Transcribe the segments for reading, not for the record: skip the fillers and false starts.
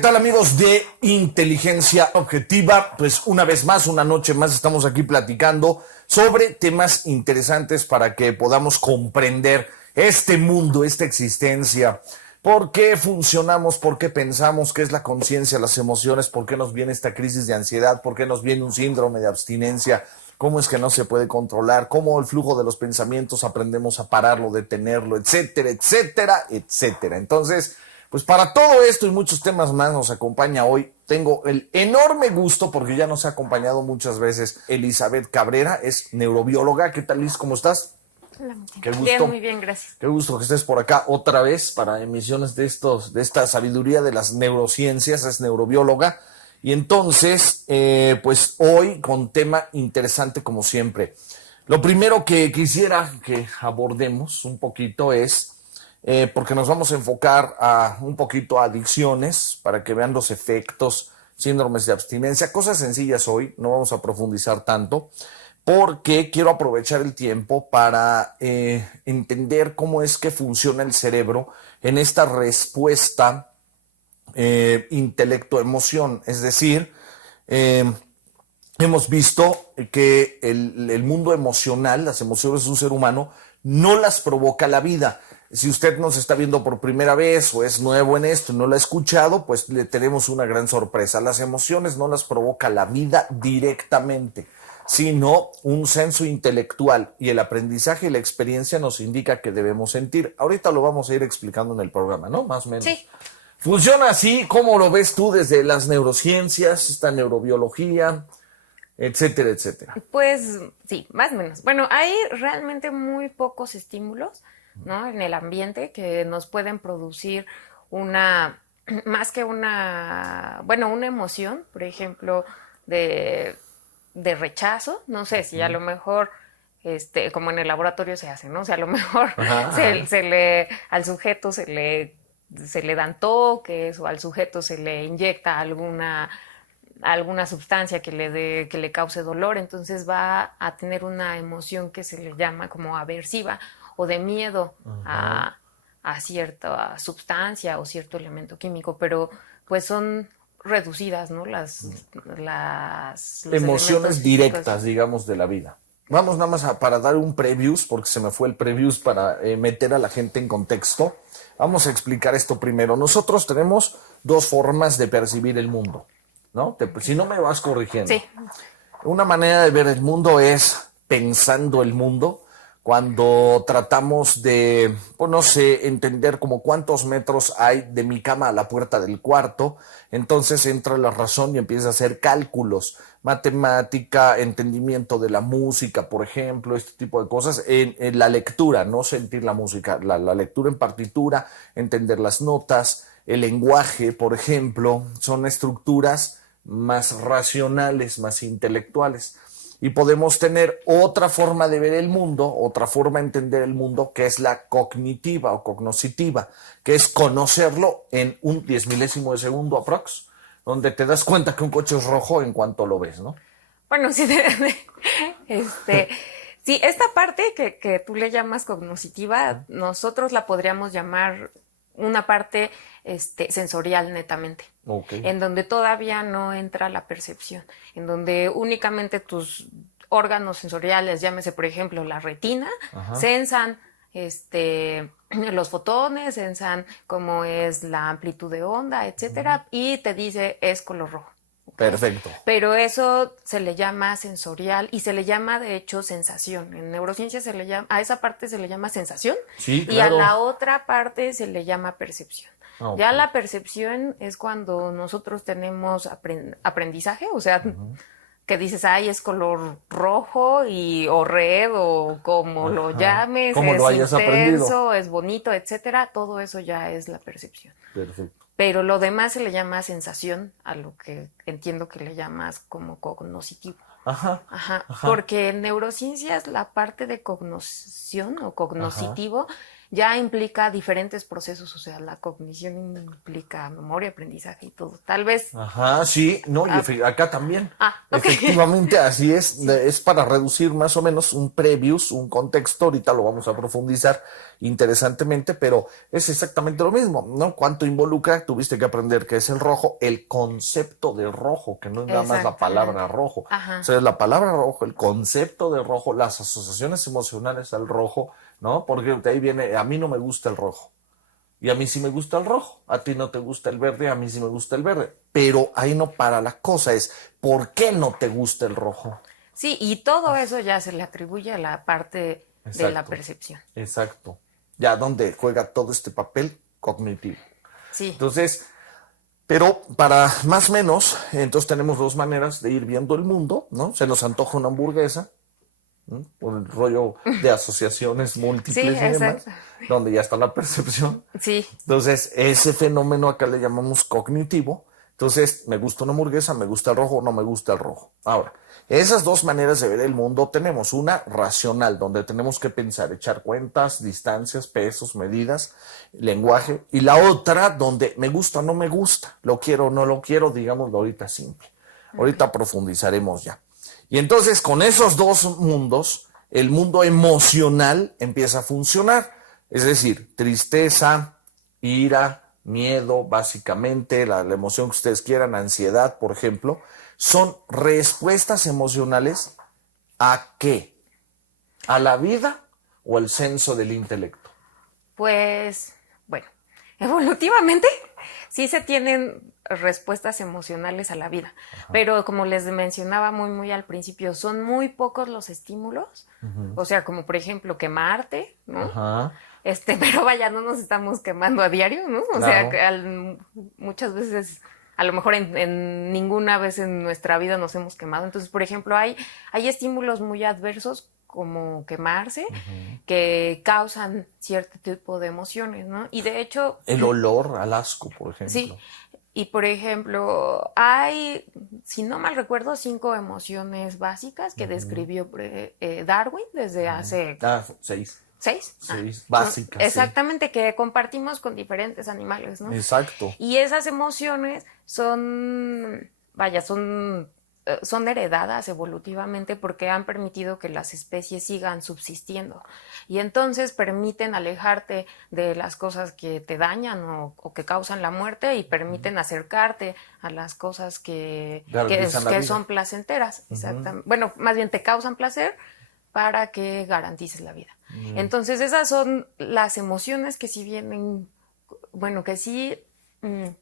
tal, amigos de Inteligencia Objetiva? Pues una vez más, una noche más, estamos aquí platicando sobre temas interesantes para que podamos comprender este mundo, esta existencia. ¿Por qué funcionamos? ¿Por qué pensamos? ¿Qué es la conciencia, las emociones? ¿Por qué nos viene esta crisis de ansiedad? ¿Por qué nos viene un síndrome de abstinencia? ¿Cómo es que no se puede controlar? ¿Cómo el flujo de los pensamientos aprendemos a pararlo, detenerlo, etcétera, etcétera, etcétera? Entonces, pues para todo esto y muchos temas más nos acompaña hoy. Tengo el enorme gusto, porque ya nos ha acompañado muchas veces, Elizabeth Cabrera, es neurobióloga. ¿Qué tal, Liz? ¿Cómo estás? Hola, Qué gusto. bien, muy bien, gracias. Qué gusto que estés por acá otra vez para emisiones de esta sabiduría de las neurociencias. Es neurobióloga. Y entonces, pues hoy con tema interesante como siempre. Lo primero que quisiera que abordemos un poquito es, porque nos vamos a enfocar un poquito a adicciones para que vean los efectos, síndromes de abstinencia, cosas sencillas hoy, no vamos a profundizar tanto, porque quiero aprovechar el tiempo para entender cómo es que funciona el cerebro en esta respuesta intelecto-emoción. Es decir, hemos visto que el mundo emocional, las emociones de un ser humano, no las provoca la vida. Si usted nos está viendo por primera vez o es nuevo en esto y no lo ha escuchado, pues le tenemos una gran sorpresa. Las emociones no las provoca la vida directamente, sino un senso intelectual, y el aprendizaje y la experiencia nos indica que debemos sentir. Ahorita lo vamos a ir explicando en el programa, ¿no? Más o menos. Sí. ¿Funciona así? ¿Cómo lo ves tú desde las neurociencias, esta neurobiología, etcétera, etcétera? Pues sí, más o menos. Bueno, hay realmente muy pocos estímulos, ¿no? En el ambiente que nos pueden producir más que una emoción, por ejemplo, de rechazo. No sé si a lo mejor, como en el laboratorio se hace, ¿no? O sea, a lo mejor al sujeto se le dan toques, o al sujeto se le inyecta alguna sustancia que le cause dolor, entonces va a tener una emoción que se le llama como aversiva o de miedo a cierta sustancia o cierto elemento químico, pero pues son reducidas, ¿no? Los Emociones directas, físicos. digamos, de la vida. Vamos nada más para dar un previews, porque se me fue el previews para meter a la gente en contexto. Vamos a explicar esto primero. Nosotros tenemos dos formas de percibir el mundo, ¿no? Si no me vas corrigiendo. Sí. Una manera de ver el mundo es pensando el mundo, cuando tratamos de, pues no sé, entender como cuántos metros hay de mi cama a la puerta del cuarto. Entonces entra la razón y empieza a hacer cálculos, matemática, entendimiento de la música, por ejemplo, este tipo de cosas, en la lectura, no sentir la música, la lectura en partitura, entender las notas, el lenguaje, por ejemplo, son estructuras más racionales, más intelectuales. Y podemos tener otra forma de ver el mundo, otra forma de entender el mundo, que es la cognitiva o cognoscitiva, que es conocerlo en un 10 milésimo de segundo aprox, donde te das cuenta que un coche es rojo en cuanto lo ves, ¿no? Bueno, sí, sí, esta parte que tú le llamas cognoscitiva, nosotros la podríamos llamar una parte sensorial netamente, Okay. en donde todavía no entra la percepción, en donde únicamente tus órganos sensoriales, llámese por ejemplo la retina, sensan los fotones, sensan cómo es la amplitud de onda, etcétera, y te dice es color rojo. Perfecto. Pero eso se le llama sensorial y se le llama de hecho sensación. En neurociencia a esa parte se le llama sensación, Sí, y a claro. la otra parte se le llama percepción. Okay. Ya la percepción es cuando nosotros tenemos aprendizaje, o sea, que dices, ay, es color rojo o red o como lo llames, como es lo hayas intenso, aprendido. es bonito, etcétera. Todo eso ya es la percepción. Perfecto. Pero lo demás se le llama sensación, a lo que entiendo que le llamas como cognoscitivo. Ajá, Ajá, ajá, porque en neurociencias la parte de cognición o ajá. cognoscitivo ya implica diferentes procesos, o sea, la cognición implica memoria, aprendizaje y todo. Tal vez, Ajá, sí, no, y ah, acá también. ok, Efectivamente, así es. sí, Es para reducir más o menos un previous, un contexto. Ahorita lo vamos a profundizar interesantemente, pero es exactamente lo mismo, ¿no? ¿Cuánto involucra? Tuviste que aprender qué es el rojo, el concepto de rojo, que no es nada más la palabra exactamente. rojo. O Ajá, sea, es la palabra rojo, el concepto de rojo, las asociaciones emocionales al rojo, ¿no? Porque de ahí viene, a mí no me gusta el rojo. Y a mí sí me gusta el rojo, a ti no te gusta el verde, a mí sí me gusta el verde. Pero ahí no para la cosa, es ¿por qué no te gusta el rojo? sí, y todo eso ya se le atribuye a la parte de la Exacto, percepción. exacto. Ya donde juega todo este papel cognitivo. Sí, Entonces, pero para más o menos, entonces tenemos dos maneras de ir viendo el mundo, ¿no? Se nos antoja una hamburguesa, ¿no? Por el rollo de asociaciones sí, múltiples y demás, exacto. donde ya está la percepción. Sí, Entonces, ese fenómeno acá le llamamos cognitivo. Entonces, me gusta una hamburguesa, me gusta el rojo o no me gusta el rojo. Ahora, esas dos maneras de ver el mundo tenemos. Una racional, donde tenemos que pensar, echar cuentas, distancias, pesos, medidas, lenguaje. Y la otra, donde me gusta o no me gusta, lo quiero o no lo quiero, digámoslo ahorita simple. ok. Ahorita profundizaremos ya. Y entonces, con esos dos mundos, el mundo emocional empieza a funcionar. Es decir, tristeza, ira, miedo, básicamente, la emoción que ustedes quieran, ansiedad, por ejemplo, son respuestas emocionales ¿a qué? ¿A la vida o al censo del intelecto? Pues, bueno, evolutivamente sí se tienen respuestas emocionales a la vida, pero como les mencionaba muy al principio, son muy pocos los estímulos, o sea, como por ejemplo quemarte, ¿no? Ajá, Pero vaya, no nos estamos quemando a diario, ¿no? O sea, claro. muchas veces, a lo mejor en ninguna vez en nuestra vida nos hemos quemado. Entonces, por ejemplo, hay estímulos muy adversos como quemarse que causan cierto tipo de emociones, ¿no? Y de hecho, El olor al asco, por sí, ejemplo. y por ejemplo, hay, si no mal recuerdo, 5 emociones básicas que describió Darwin desde hace Ah, seis. 6. Seis. No, Básicas, sí. exactamente, que compartimos con diferentes animales, ¿no? Exacto. Y esas emociones son, vaya, son heredadas evolutivamente porque han permitido que las especies sigan subsistiendo. Y entonces permiten alejarte de las cosas que te dañan o que causan la muerte y permiten acercarte a las cosas Garantizan la que vida. son placenteras. Exactamente. Bueno, más bien te causan placer para que garantices la vida. Entonces esas son las emociones que sí vienen, bueno, que sí,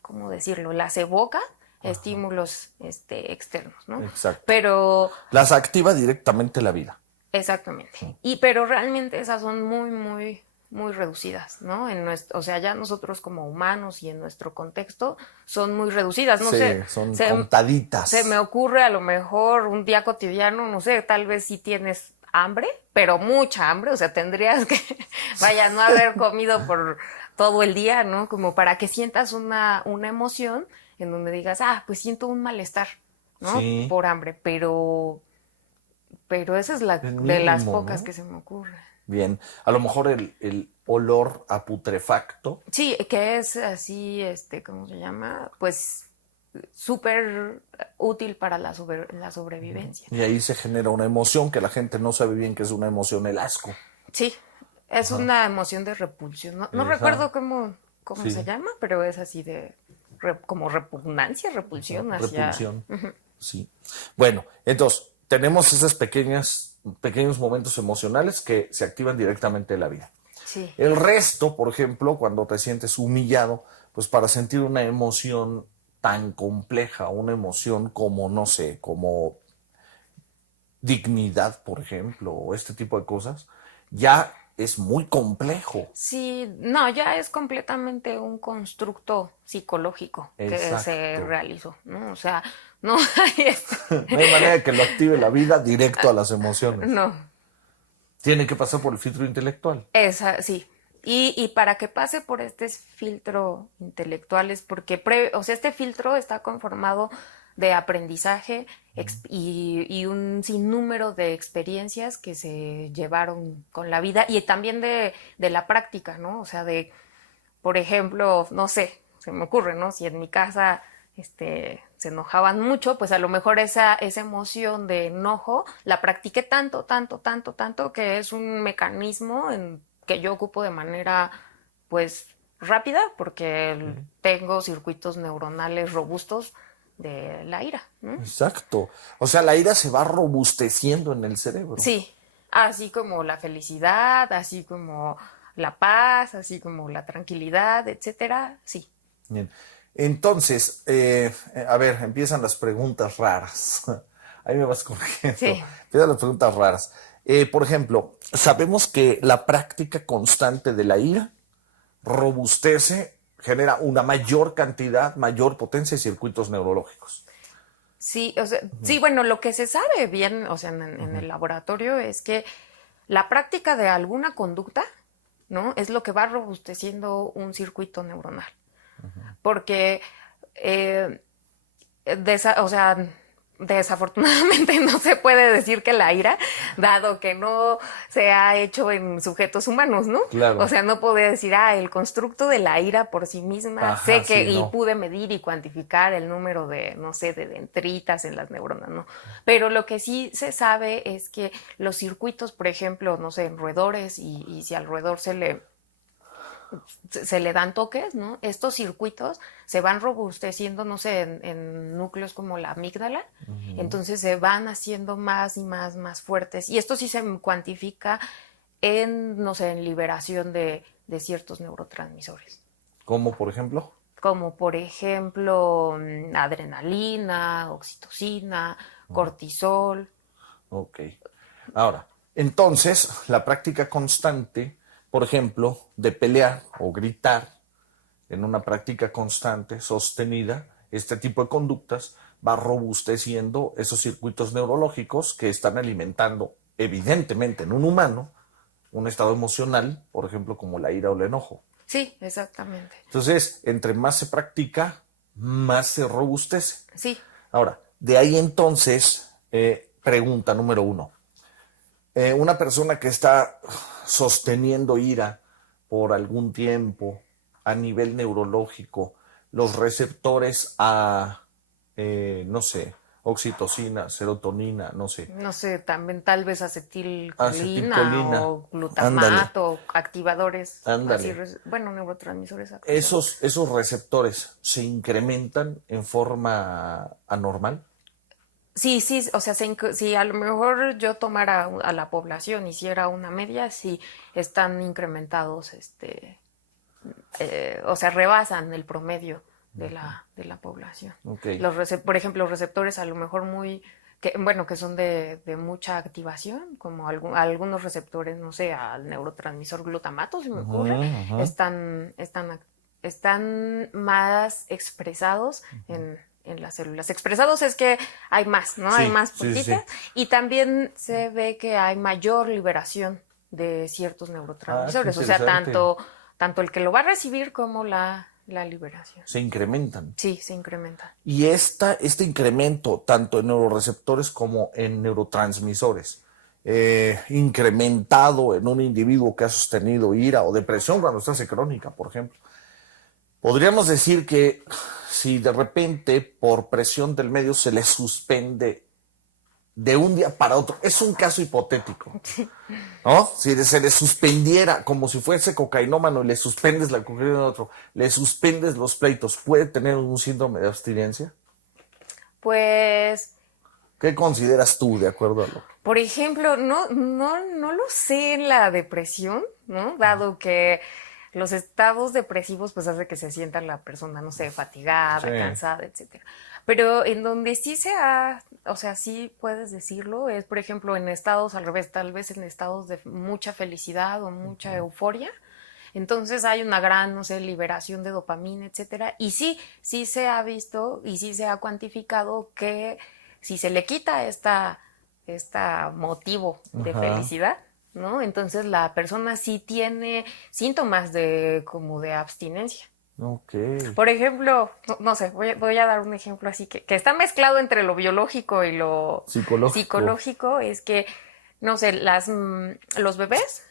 ¿cómo decirlo? Las evoca estímulos externos, ¿no? Exacto. Pero, Las activa directamente la vida. exactamente. Pero realmente esas son muy reducidas, ¿no? O sea, ya nosotros como humanos y en nuestro contexto son muy reducidas. No sé, Sí, son se me contaditas. ocurre a lo mejor un día cotidiano, no sé, tal vez si tienes hambre, pero mucha hambre, o sea, tendrías que, vaya, no haber comido por todo el día, ¿no? Como para que sientas una emoción en donde digas, pues siento un malestar, ¿no? Sí, Por hambre, pero esa es la es de las mínimo, pocas ¿no? que se me ocurre. Bien. A lo mejor el olor a putrefacto. Sí, que es así, ¿cómo se llama? Pues súper útil para la sobrevivencia. Y ahí se genera una emoción que la gente no sabe bien que es una emoción, el asco. Sí, es Ajá. una emoción de repulsión. No Esa, recuerdo cómo se sí. llama, pero es así de como repugnancia, repulsión hacia... Repulsión. Sí. Bueno, entonces, tenemos esas pequeños momentos emocionales que se activan directamente en la vida. Sí, El resto, por ejemplo, cuando te sientes humillado, pues para sentir una emoción tan compleja, una emoción como, no sé, como dignidad, por ejemplo, o este tipo de cosas, ya es muy complejo. sí, no, ya es completamente un constructo psicológico que se Exacto. realizó, ¿no? O sea, no hay No hay manera de que lo active la vida directo a las emociones. no, Tiene que pasar por el filtro intelectual. sí. Y para que pase por este filtro intelectual es porque, o sea, este filtro está conformado de aprendizaje y un sinnúmero de experiencias que se llevaron con la vida y también de la práctica, ¿no? O sea, por ejemplo, no sé, se me ocurre, ¿no? Si en mi casa se enojaban mucho, pues a lo mejor esa emoción de enojo la practiqué tanto, tanto, tanto, tanto, que es un mecanismo que yo ocupo de manera, pues, rápida, porque tengo circuitos neuronales robustos de la ira, ¿no? Exacto. O sea, la ira se va robusteciendo en el cerebro. Sí, así como la felicidad, así como la paz, así como la tranquilidad, etcétera, sí. Bien. Entonces, a ver, empiezan las preguntas raras. Ahí me vas corrigiendo. Sí. Empiezan las preguntas raras. Por ejemplo, sabemos que la práctica constante de la ira robustece, genera una mayor cantidad, mayor potencia de circuitos neurológicos. Sí, o sea, sí, bueno, lo que se sabe bien, o sea, en el laboratorio es que la práctica de alguna conducta, ¿no? Es lo que va robusteciendo un circuito neuronal. Porque, o sea, desafortunadamente no se puede decir que la ira, dado que no se ha hecho en sujetos humanos, ¿no? Claro. O sea, no puedo decir, el constructo de la ira por sí misma, Ajá, sé que, sí, no. y pude medir y cuantificar el número de, no sé, de dendritas en las neuronas, ¿no? Pero lo que sí se sabe es que los circuitos, por ejemplo, no sé, en roedores, y si al roedor se le dan toques, ¿no? Estos circuitos se van robusteciendo, no sé, en núcleos como la amígdala, entonces se van haciendo más y más fuertes. Y esto sí se cuantifica no sé, en liberación de ciertos neurotransmisores. ¿Cómo, por ejemplo? Como por ejemplo adrenalina, oxitocina, cortisol. Ok. Ahora, entonces, la práctica constante, por ejemplo, de pelear o gritar, en una práctica constante, sostenida, este tipo de conductas va robusteciendo esos circuitos neurológicos que están alimentando, evidentemente, en un humano, un estado emocional, por ejemplo, como la ira o el enojo. Sí, exactamente. Entonces, entre más se practica, más se robustece. Sí. Ahora, de ahí entonces, pregunta número 1. Una persona que está sosteniendo ira por algún tiempo a nivel neurológico, los receptores a, no sé, oxitocina, serotonina, no sé. No sé, también tal vez acetilcolina Acetilcolina. o Ándale, glutamato, activadores, así, ándale. bueno, neurotransmisores activadores. Esos receptores se incrementan en forma anormal. Sí, sí, o sea, si a lo mejor yo tomara a la población, hiciera una media, sí están incrementados, o sea, rebasan el promedio de la población. Okay. Por ejemplo, los receptores a lo mejor que son de mucha activación, como algunos receptores, no sé, al neurotransmisor glutamato, si me ocurre, están más expresados en las células. Expresados es que hay más, ¿no? Sí, Hay más sí, poquitas. sí. Y también se ve que hay mayor liberación de ciertos neurotransmisores. qué O sea, interesante. tanto el que lo va a recibir como la liberación. Se incrementan. Sí, se incrementa. Y este incremento, tanto en neuroreceptores como en neurotransmisores, incrementado en un individuo que ha sostenido ira o depresión cuando se hace crónica, por ejemplo, podríamos decir que si de repente por presión del medio se le suspende de un día para otro, es un caso hipotético, ¿no? Si se le suspendiera como si fuese cocainómano y le suspendes la cocaína a otro, le suspendes los pleitos, ¿puede tener un síndrome de abstinencia? Pues, ¿Qué consideras tú de acuerdo a lo que? por ejemplo, no lo sé en la depresión, ¿no? Dado que los estados depresivos pues hace que se sienta la persona, no sé, fatigada, Sí. cansada, etcétera. Pero en donde sí o sea, sí puedes decirlo, es por ejemplo en estados al revés, tal vez en estados de mucha felicidad o mucha euforia. Entonces hay una gran, no sé, liberación de dopamina, etcétera. Y sí se ha visto y sí se ha cuantificado que si se le quita esta motivo de felicidad, ¿no? Entonces la persona sí tiene síntomas como de abstinencia. Ok. Por ejemplo, no sé, voy a dar un ejemplo así que está mezclado entre lo biológico y lo Psicológico. psicológico, es que, no sé, los bebés,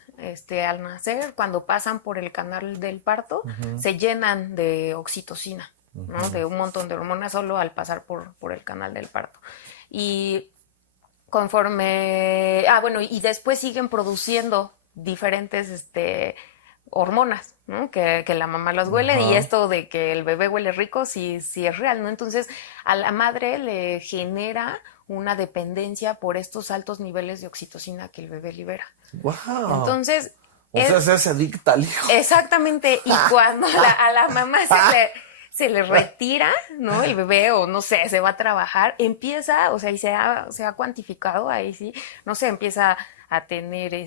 al nacer, cuando pasan por el canal del parto, se llenan de oxitocina, ¿no? De un montón de hormonas solo al pasar por el canal del parto. Y bueno, y después siguen produciendo diferentes, hormonas, ¿no? Que la mamá las huele y Ajá. esto de que el bebé huele rico sí es real, ¿no? Entonces a la madre le genera una dependencia por estos altos niveles de oxitocina que el bebé libera. Wow. Entonces, O sea, se hace adicta al hijo. exactamente, y cuando a la mamá se le retira, ¿no? El bebé, o no sé, se va a trabajar, empieza, o sea, y se ha cuantificado ahí, sí, no sé, empieza a tener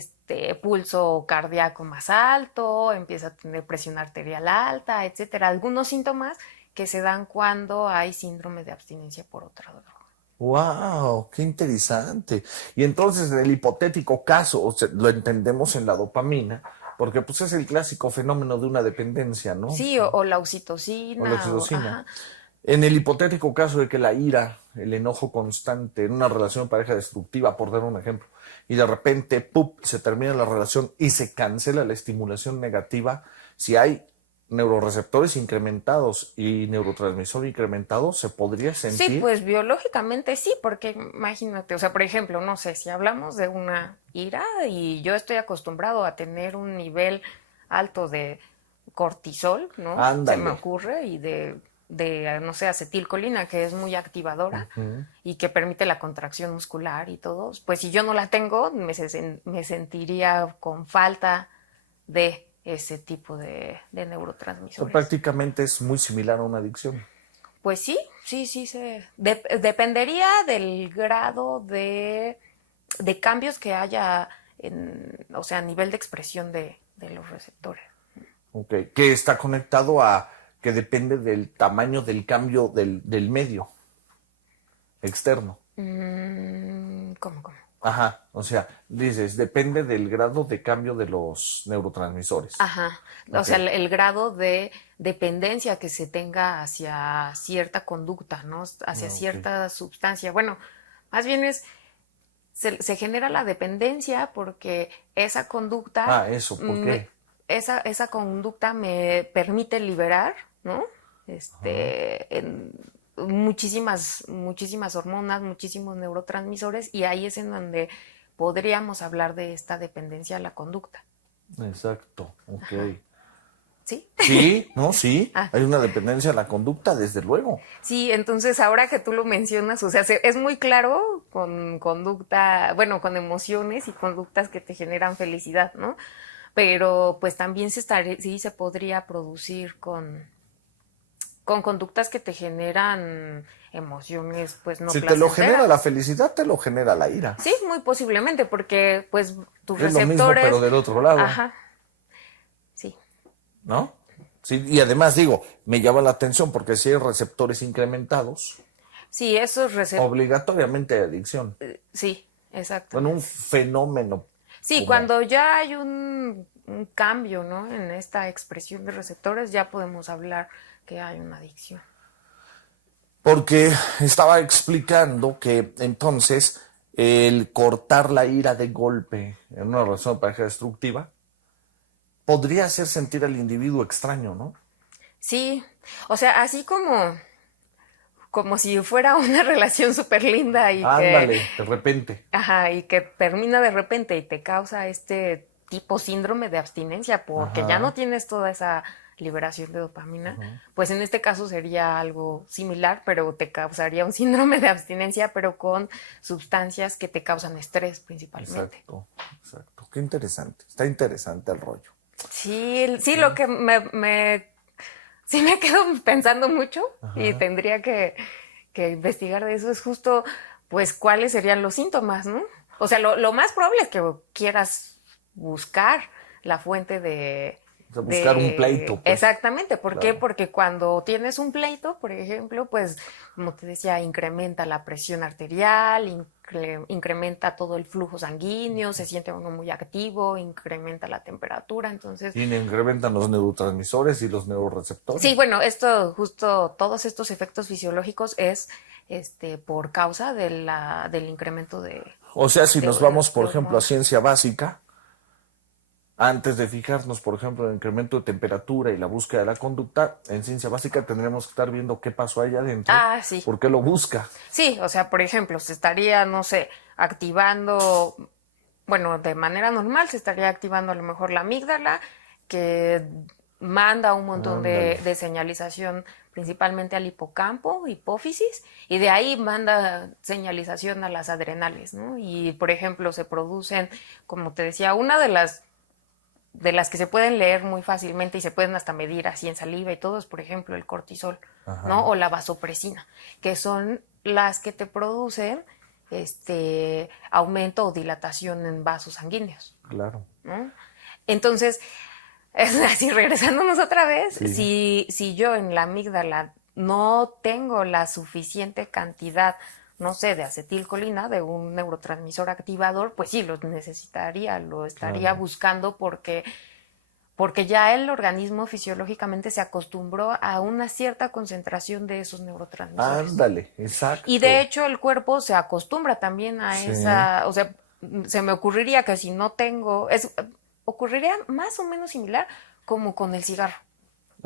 pulso cardíaco más alto, empieza a tener presión arterial alta, etcétera. Algunos síntomas que se dan cuando hay síndrome de abstinencia por otra droga. Wow, qué interesante. Y entonces, en el hipotético caso, o sea, lo entendemos en la dopamina, porque pues es el clásico fenómeno de una dependencia, ¿no? Sí, o la O la oxitocina, oxitocina. ajá. En el hipotético caso de que la ira, el enojo constante en una relación de pareja destructiva, por dar un ejemplo, y de repente, ¡pup!, se termina la relación y se cancela la estimulación negativa, si hay neuroreceptores incrementados y neurotransmisor incrementado, se podría Sí, sentir. pues biológicamente sí, porque imagínate, o sea, por ejemplo, no sé, si hablamos de una ira y yo estoy acostumbrado a tener un nivel alto de cortisol, ¿no? Se me Ándale. ocurre, y no sé, acetilcolina, que es muy activadora y que permite la contracción muscular y todo, pues si yo no la tengo, me sentiría con falta de ese tipo de O sea, neurotransmisores. prácticamente es muy similar a una adicción. Pues sí, sí, dependería del grado de cambios que haya o sea, a nivel de expresión de los receptores. Ok. Que está conectado a que depende del tamaño del cambio del medio externo. ¿Cómo? Ajá. O sea, dices, depende del grado de cambio de los neurotransmisores. Ajá. O Ok. sea, el grado de dependencia que se tenga hacia cierta conducta, ¿no? Hacia Ok. cierta sustancia. Bueno, más bien se genera la dependencia porque esa conducta, Ah, eso, ¿por me- qué? esa conducta me permite liberar, ¿no? Ajá. En muchísimas hormonas, muchísimos neurotransmisores, y ahí es en donde podríamos hablar de esta dependencia a la conducta. Exacto. Ok. ¿Sí? Sí, no, sí. Ah, Hay una dependencia de la conducta, desde luego. sí, entonces ahora que tú lo mencionas, o sea, es muy claro con conducta, bueno, con emociones y conductas que te generan felicidad, ¿no? Pero pues también sí se podría producir con conductas que te generan emociones pues no Si te lo genera la placenteras. felicidad, te lo genera la ira. Sí, muy posiblemente, porque pues tus Es lo mismo, pero receptores, del otro lado, ajá, sí, ¿no? Sí, y además digo, me llama la atención porque si hay receptores incrementados, sí, esos receptores, obligatoriamente hay adicción. sí, Bueno, un exactamente. fenómeno Sí, como... cuando ya hay un cambio, ¿no? En esta expresión de receptores, ya podemos hablar que hay una adicción. Porque estaba explicando que entonces el cortar la ira de golpe en una relación de pareja destructiva podría hacer sentir al individuo extraño, ¿no? Sí, o sea, así como si fuera una relación súper linda y que, Ándale, de repente. ajá, y que termina de repente y te causa este tipo síndrome de abstinencia porque ya no Ajá, tienes toda esa liberación de dopamina, pues en este caso sería algo similar, pero te causaría un síndrome de abstinencia, pero con sustancias que te causan estrés principalmente. exacto, exacto. Qué interesante. Está interesante el rollo. Sí, sí, lo que sí me quedo pensando mucho y Ajá. tendría que investigar de eso es justo, pues, cuáles serían los síntomas, ¿no? O sea, lo más probable es que quieras buscar la fuente O sea, buscar un pleito, pues. Exactamente, ¿por qué? Claro. Porque cuando tienes un pleito, por ejemplo, pues, como te decía, incrementa la presión arterial, incrementa todo el flujo sanguíneo, se siente uno muy activo, incrementa la temperatura, entonces... Y incrementan los neurotransmisores y los neuroreceptores. Sí, bueno, esto justo, todos estos efectos fisiológicos es por causa del incremento O sea, si nos vamos, por de ejemplo, a hormonas. ciencia básica, antes de fijarnos, por ejemplo, en el incremento de temperatura y la búsqueda de la conducta, en ciencia básica tendríamos que estar viendo qué pasó ahí adentro, Ah, sí. por qué lo busca. Sí, o sea, por ejemplo, se estaría, no sé, activando, bueno, de manera normal se estaría activando a lo mejor la amígdala, que manda un montón Ándale. de señalización principalmente al hipocampo, hipófisis, y de ahí manda señalización a las adrenales, ¿no? Y, por ejemplo, se producen, como te decía, una de las que se pueden leer muy fácilmente y se pueden hasta medir así en saliva y todo es, por ejemplo, el cortisol, ¿no? O la vasopresina, que son las que te producen aumento o dilatación en vasos sanguíneos, Claro. ¿no? Entonces, así regresándonos otra vez, Sí. si yo en la amígdala no tengo la suficiente cantidad, no sé, de acetilcolina, de un neurotransmisor activador, pues sí, lo necesitaría, lo estaría Claro. buscando porque ya el organismo fisiológicamente se acostumbró a una cierta concentración de esos neurotransmisores. Ándale, Y de exacto. hecho el cuerpo se acostumbra también a Sí, esa, o sea, se me ocurriría que si no tengo, ocurriría más o menos similar como con el cigarro,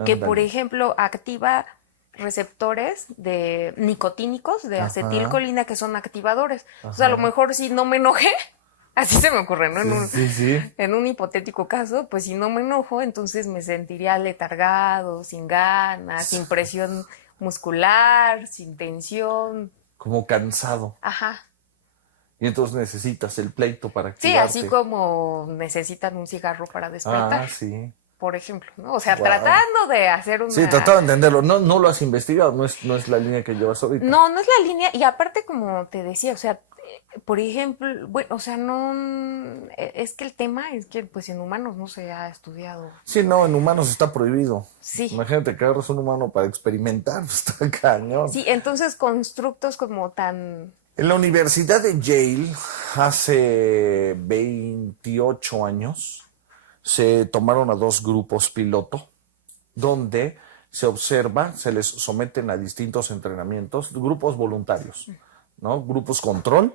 que por ándale. ejemplo activa receptores de nicotínicos, de Ajá, acetilcolina, que son activadores. O sea, a lo ajá. mejor si no me enojé, así se me ocurre, ¿no? Sí, sí, sí. En un hipotético caso, pues si no me enojo, entonces me sentiría letargado, sin ganas, sin presión muscular, sin tensión. Como cansado. Ajá. Y entonces necesitas el pleito para Sí, así activarte. como necesitan un cigarro para despertar, Ah, sí. por ejemplo, ¿no? O sea, Wow. tratando de hacer Sí, una... trataba de entenderlo. No, no lo has investigado, no es la línea que llevas ahorita. No, no es la línea, y aparte como te decía, o sea, por ejemplo, bueno, o sea, no, es que el tema es que pues en humanos no se ha estudiado. Sí, no, en humanos está prohibido. Sí, Imagínate que agarras un humano para experimentar, pues, está cañón. sí, entonces constructos como tan... En la Universidad de Yale, hace 28 años, se tomaron a dos grupos piloto, donde se observa, se les someten a distintos entrenamientos, grupos voluntarios, ¿no? Grupos control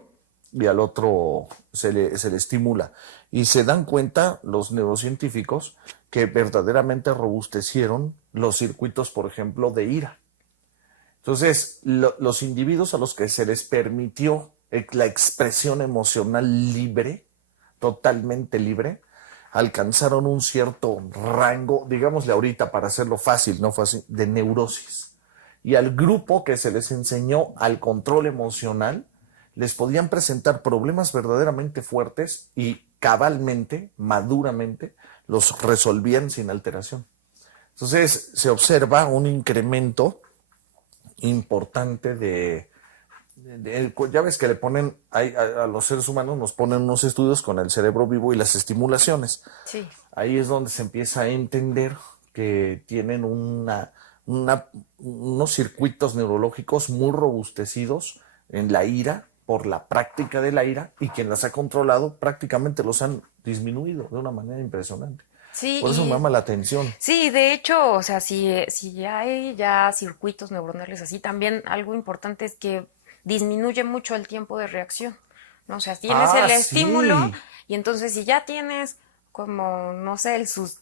y al otro se le estimula. Y se dan cuenta los neurocientíficos que verdaderamente robustecieron los circuitos, por ejemplo, de ira. Entonces, los individuos a los que se les permitió la expresión emocional libre, totalmente libre, alcanzaron un cierto rango, digámosle ahorita para hacerlo fácil, no fácil, de neurosis. Y al grupo que se les enseñó al control emocional, les podían presentar problemas verdaderamente fuertes y cabalmente, maduramente, los resolvían sin alteración. Entonces, se observa un incremento importante ya ves que le ponen a los seres humanos, nos ponen unos estudios con el cerebro vivo y las estimulaciones. Sí, Ahí es donde se empieza a entender que tienen unos circuitos neurológicos muy robustecidos en la ira, por la práctica de la ira, y quien las ha controlado prácticamente los han disminuido de una manera impresionante. sí, Por eso me llama la atención. sí, de hecho, o sea, si ya hay ya circuitos neuronales así, también algo importante es que disminuye mucho el tiempo de reacción, ¿no? O sea, tienes Ah, el estímulo sí. y entonces si ya tienes como, no sé,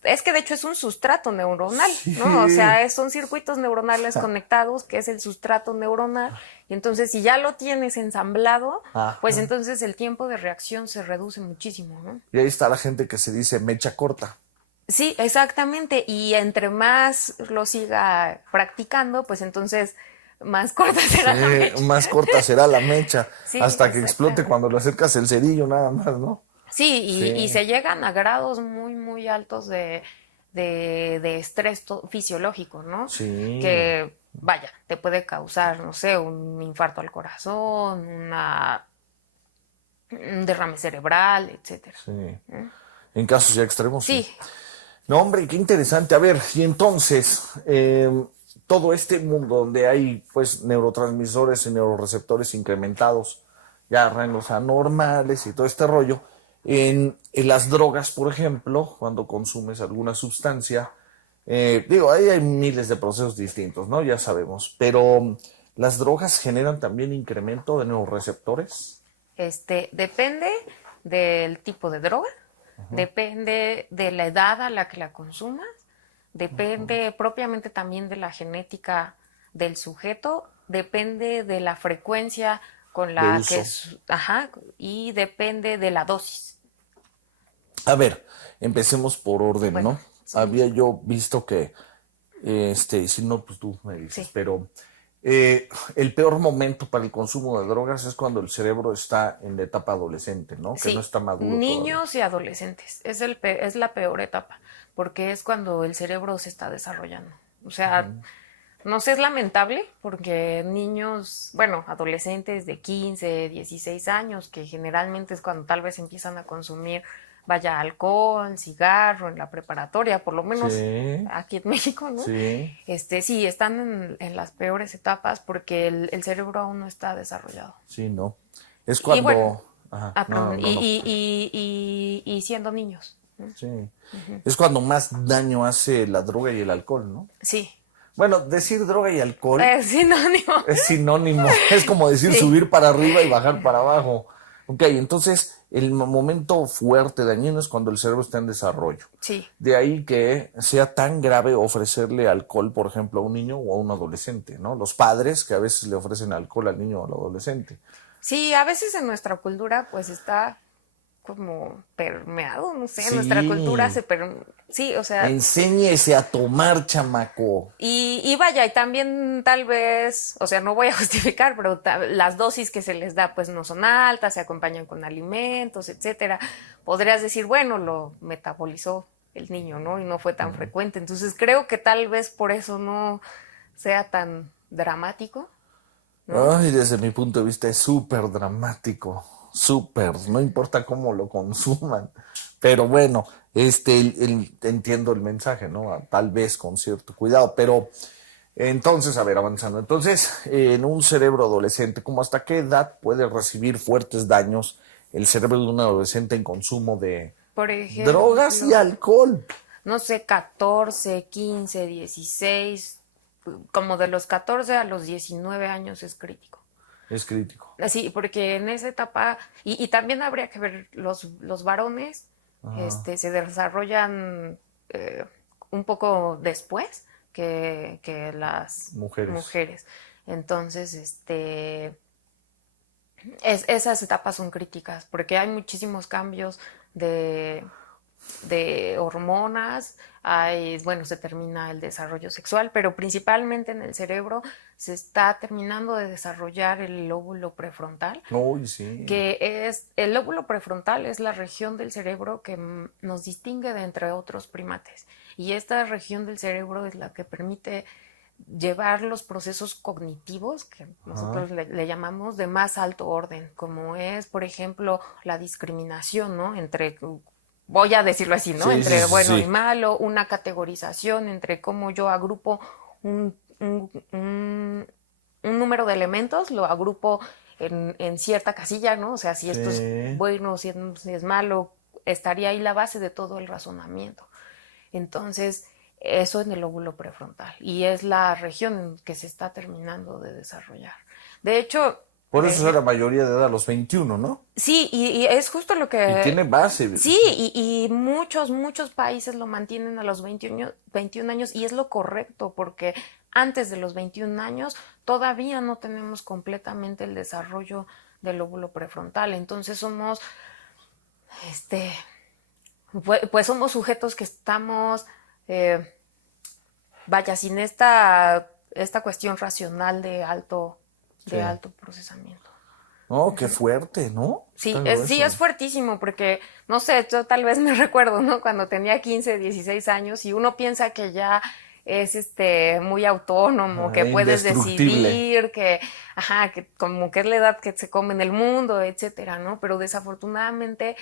es que de hecho es un sustrato neuronal, ¿no? O Sí. sea, son circuitos neuronales conectados, que es el sustrato neuronal, y entonces si ya lo tienes ensamblado, pues Ajá. entonces el tiempo de reacción se reduce muchísimo, ¿no? Y ahí está la gente que se dice mecha corta. Sí, exactamente. Y entre más lo siga practicando, pues entonces más corta será la Sí, mecha. más corta será la mecha Sí, hasta que explote exactamente. cuando le acercas el cerillo nada más, ¿no? Sí, y Sí, se llegan a grados muy, muy altos de estrés fisiológico, ¿no? sí, Que, vaya, te puede causar, no sé, un infarto al corazón, un derrame cerebral, etcétera. sí. En casos ya extremos, sí. Sí, No, hombre, qué interesante. A ver, y entonces, todo este mundo donde hay pues neurotransmisores y neuroreceptores incrementados, ya rangos anormales y todo este rollo, en las drogas, por ejemplo, cuando consumes alguna sustancia, digo, ahí hay miles de procesos distintos, ¿no? Ya sabemos, pero las drogas generan también incremento de neuroreceptores. Depende del tipo de droga, depende de la edad a la que la consumas, depende propiamente también de la genética del sujeto, depende de la frecuencia con De la que uso. ajá, y depende de la dosis. A ver, empecemos por orden, Bueno, ¿no? sí, Había yo visto que, si no, pues tú me dices, sí. pero el peor momento para el consumo de drogas es cuando el cerebro está en la etapa adolescente, ¿no? Que no Sí, está maduro todavía. niños y adolescentes es la peor etapa, porque es cuando el cerebro se está desarrollando. O sea, no sé, es lamentable porque niños, bueno, adolescentes de 15, 16 años, que generalmente es cuando tal vez empiezan a consumir, vaya, alcohol, cigarro en la preparatoria, por lo menos Sí, aquí en México, ¿no? sí, Sí, están en las peores etapas porque el cerebro aún no está desarrollado. sí, no. Es Y bueno, cuando... Ajá, no, perdón, no, no. y siendo niños, ¿no? Sí. Es cuando más daño hace la droga y el alcohol, ¿no? Sí, Bueno, decir droga y alcohol es sinónimo. es sinónimo, es como decir Sí, subir para arriba y bajar para abajo. Ok, entonces el momento fuerte dañino es cuando el cerebro está en desarrollo. sí. De ahí que sea tan grave ofrecerle alcohol, por ejemplo, a un niño o a un adolescente, ¿no? Los padres que a veces le ofrecen alcohol al niño o al adolescente. Sí, a veces en nuestra cultura pues está como permeado, no sé, nuestra cultura Sí, sí, o sea, enséñese a tomar, chamaco. y vaya, y también tal vez, o sea, no voy a justificar, pero las dosis que se les da pues no son altas, se acompañan con alimentos, etcétera. Podrías decir, bueno, lo metabolizó el niño, ¿no? Y no fue tan frecuente. Entonces creo que tal vez por eso no sea tan dramático, ¿no? Ay, desde mi punto de vista es súper dramático, súper, no importa cómo lo consuman, pero bueno, entiendo el mensaje, ¿no? Tal vez con cierto cuidado, pero entonces, a ver, avanzando, entonces, en un cerebro adolescente, ¿cómo hasta qué edad puede recibir fuertes daños el cerebro de un adolescente en consumo de Por drogas y ejemplo, alcohol? no sé, 14, 15, 16, como de los 14 a los 19 años es crítico. Es crítico. Sí, porque en esa etapa, y también habría que ver los varones, se desarrollan eh, un poco después que las Mujeres. mujeres. Entonces, esas etapas son críticas porque hay muchísimos cambios de, de hormonas, bueno, se termina el desarrollo sexual, pero principalmente en el cerebro se está terminando de desarrollar el lóbulo prefrontal, Uy, sí. el lóbulo prefrontal es la región del cerebro que nos distingue de entre otros primates. Y esta región del cerebro es la que permite llevar los procesos cognitivos que nosotros le llamamos de más alto orden, como es, por ejemplo, la discriminación, ¿no? Entre, voy a decirlo así, ¿no? Sí, sí, Entre sí, bueno y sí. malo, una categorización entre cómo yo agrupo un, un, un, un número de elementos, lo agrupo en cierta casilla, ¿no? O sea, si esto es Sí. bueno, si es malo, estaría ahí la base de todo el razonamiento. Entonces, eso en el lóbulo prefrontal y es la región en que se está terminando de desarrollar. De hecho, Por eso es la mayoría de edad, a los 21, ¿no? sí, y es justo lo Y que... tiene base. Sí, y muchos países lo mantienen a los 21 años y es lo correcto porque antes de los 21 años todavía no tenemos completamente el desarrollo del lóbulo prefrontal. Entonces somos, este, pues somos sujetos que estamos, eh, vaya, sin esta cuestión racional de Sí. alto procesamiento. Oh, qué fuerte, ¿no? Está Sí, es grueso. fuertísimo porque, no sé, yo tal vez me recuerdo, ¿no? Cuando tenía 15, 16 años y uno piensa que ya es muy autónomo, que puedes Indestructible. decidir, ajá, que como que es la edad que se come en el mundo, etcétera, ¿no? Pero desafortunadamente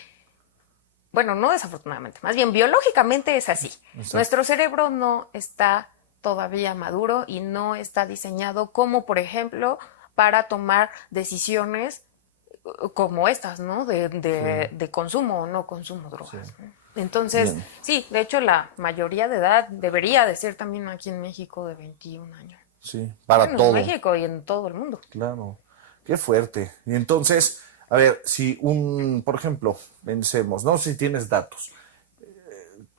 bueno, no desafortunadamente, más bien biológicamente es así. Exacto. Nuestro cerebro no está todavía maduro y no está diseñado como, por ejemplo, para tomar decisiones como estas, ¿no? Sí, De consumo o no consumo de sí. drogas, ¿no? Entonces, Bien, sí, de hecho la mayoría de edad debería de ser también aquí en México de 21 años. sí, para Bueno, en todo, México y en todo el mundo. claro. Qué fuerte. Y entonces, a ver, si por ejemplo, pensemos, no sé si tienes datos,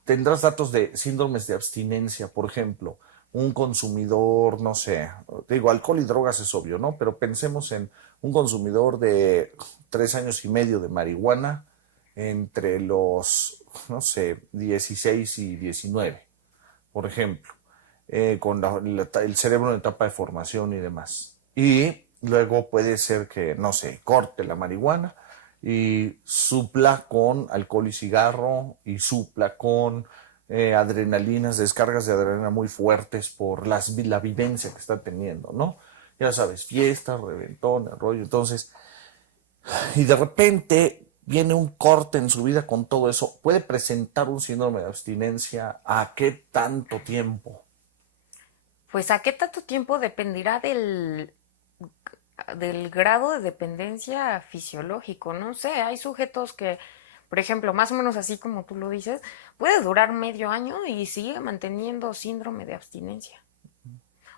tendrás datos de síndromes de abstinencia, por ejemplo, un consumidor, no sé, digo, alcohol y drogas es obvio, ¿no? Pero pensemos en un consumidor de 3 años y medio de marihuana entre los, no sé, 16 y 19, por ejemplo, con el cerebro en etapa de formación y demás. Y luego puede ser que, no sé, corte la marihuana y supla con alcohol y cigarro y supla con adrenalinas, descargas de adrenalina muy fuertes por la vivencia que está teniendo, ¿no? Ya sabes, fiesta, reventón, rollo. Entonces, y de repente viene un corte en su vida con todo eso, puede presentar un síndrome de abstinencia. ¿A qué tanto tiempo? Pues a qué tanto tiempo dependerá del grado de dependencia fisiológico. No sé, hay sujetos que, por ejemplo, más o menos así como tú lo dices, puede durar medio año y sigue manteniendo síndrome de abstinencia.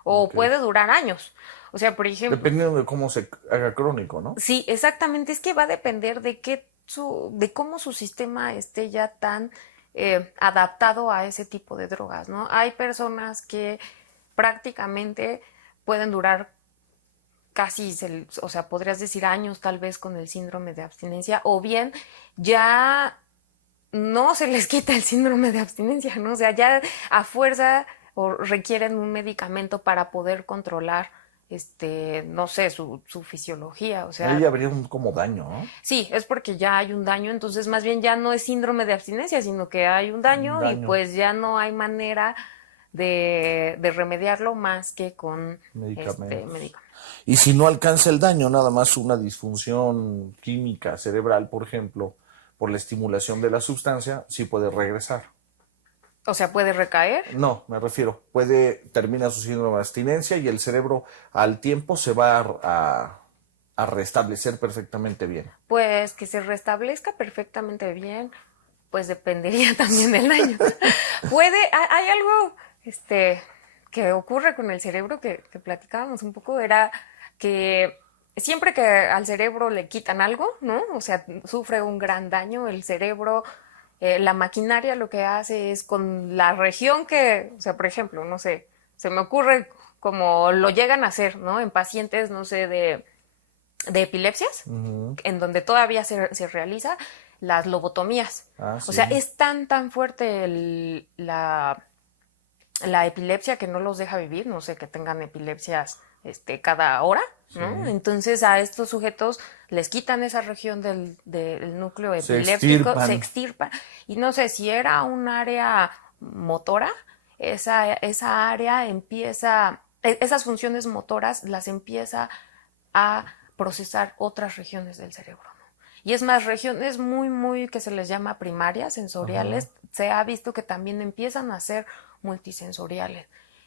O Ok. puede durar años. O sea, por ejemplo, Dependiendo de cómo se haga crónico, ¿no? sí, exactamente, es que va a depender de cómo su sistema esté ya tan adaptado a ese tipo de drogas, ¿no? Hay personas que prácticamente pueden durar casi, o sea, podrías decir años tal vez con el síndrome de abstinencia, o bien ya no se les quita el síndrome de abstinencia, ¿no? O sea, ya a fuerza o requieren un medicamento para poder controlar, no sé, su fisiología, o Ahí sea, habría un como daño, ¿no? sí, es porque ya hay un daño, entonces más bien ya no es síndrome de abstinencia, sino que hay un Un daño y daño, pues ya no hay manera de remediarlo más que con medicamentos. medicamentos. Y si no alcanza el daño, nada más una disfunción química cerebral, por ejemplo, por la estimulación de la sustancia, sí puede regresar. O sea, puede recaer. No, me refiero, termina su síndrome de abstinencia y el cerebro al tiempo se va a restablecer perfectamente bien. Pues que se restablezca perfectamente bien, pues dependería también del daño. Hay algo que ocurre con el cerebro que platicábamos un poco, era que siempre que al cerebro le quitan algo, ¿no? O sea, sufre un gran daño, el cerebro, la maquinaria lo que hace es con la región o sea, por ejemplo, no sé, se me ocurre como lo llegan a hacer, ¿no? En pacientes, no sé, de epilepsias, Ujú. en donde todavía se realiza las lobotomías. Ah, O sea, sí. es tan fuerte la epilepsia que no los deja vivir, no sé, que tengan epilepsias cada hora, ¿no? Sí. Entonces a estos sujetos les quitan esa región del núcleo Se epiléptico, se extirpan. extirpa, y no sé, si era un área motora, esa área empieza, esas funciones motoras las empieza a procesar otras regiones del cerebro, ¿no? Y es más, regiones muy que se les llama primarias, Ajá. sensoriales, se ha visto que también empiezan a ser multisensoriales.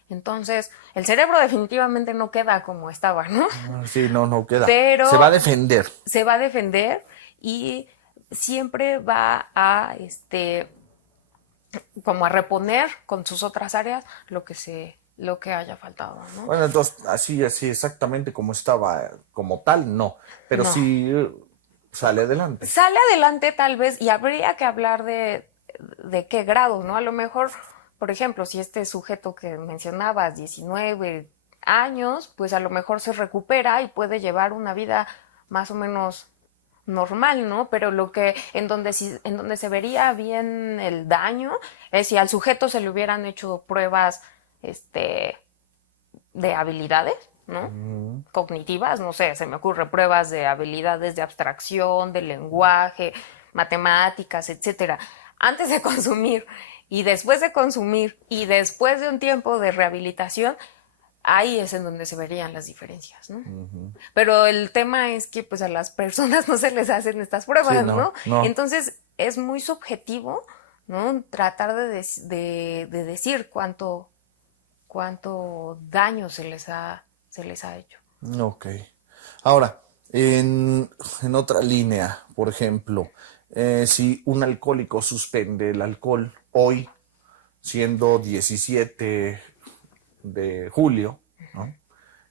Entonces, el cerebro definitivamente no queda como estaba, ¿no? Ah, sí, no, no queda. Se va a Pero defender. se va a defender y siempre va a, como a reponer con sus otras áreas lo que haya faltado, ¿no? Bueno, entonces, así exactamente como estaba, como tal, no. Pero No. sí sale adelante. Sale adelante tal vez y habría que hablar de qué grado, ¿no? A lo mejor, por ejemplo, si este sujeto que mencionabas, 19 años, pues a lo mejor se recupera y puede llevar una vida más o menos normal, ¿no? Pero en donde se vería bien el daño es si al sujeto se le hubieran hecho pruebas, este, de habilidades, ¿no? Cognitivas, no sé, se me ocurre pruebas de habilidades de abstracción, de lenguaje, matemáticas, etcétera, antes de consumir y después de consumir y después de un tiempo de rehabilitación, ahí es en donde se verían las diferencias, ¿no? Pero el tema es que pues a las personas no se les hacen estas pruebas, Sí, ¿no? no. Entonces es muy subjetivo, ¿no? Tratar de decir cuánto daño se les ha hecho. Ok. Ahora, en otra línea, por ejemplo, si un alcohólico suspende el alcohol hoy, siendo 17 de julio, ¿no?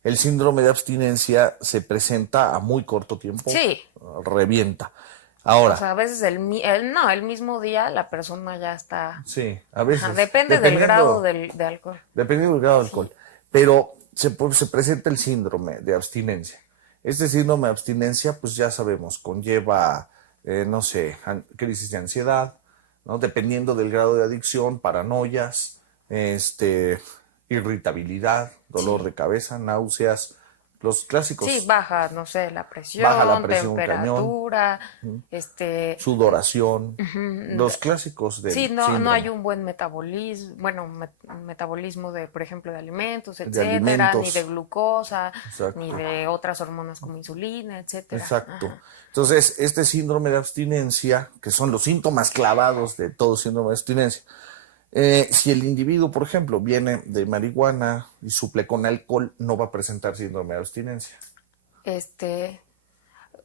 El síndrome de abstinencia se presenta a muy corto tiempo, Sí. revienta. O Ahora, sea, a veces el mismo día la persona ya está. sí, a Ajá, veces, depende del grado de alcohol. dependiendo del grado de alcohol, pero se presenta el síndrome de abstinencia. Este síndrome de abstinencia, pues ya sabemos, conlleva, no sé, crisis de ansiedad, ¿no? Dependiendo del grado de adicción, paranoias, irritabilidad, dolor Sí. de cabeza, náuseas, los Sí, clásicos, baja, no sé, la baja la presión, presión cañón, temperatura, sudoración, ujú, los clásicos sí, del no hay síndrome un buen metabolismo, bueno, metabolismo de, por ejemplo, de alimentos, de etcétera, ni de alimentos. glucosa, ni Exacto. de otras hormonas como insulina, etcétera. Exacto. Ajá. Entonces, este síndrome de abstinencia, que son los síntomas clavados de todo síndrome de abstinencia, si el individuo, por ejemplo, viene de marihuana y suple con alcohol, no va a presentar síndrome de abstinencia. Este,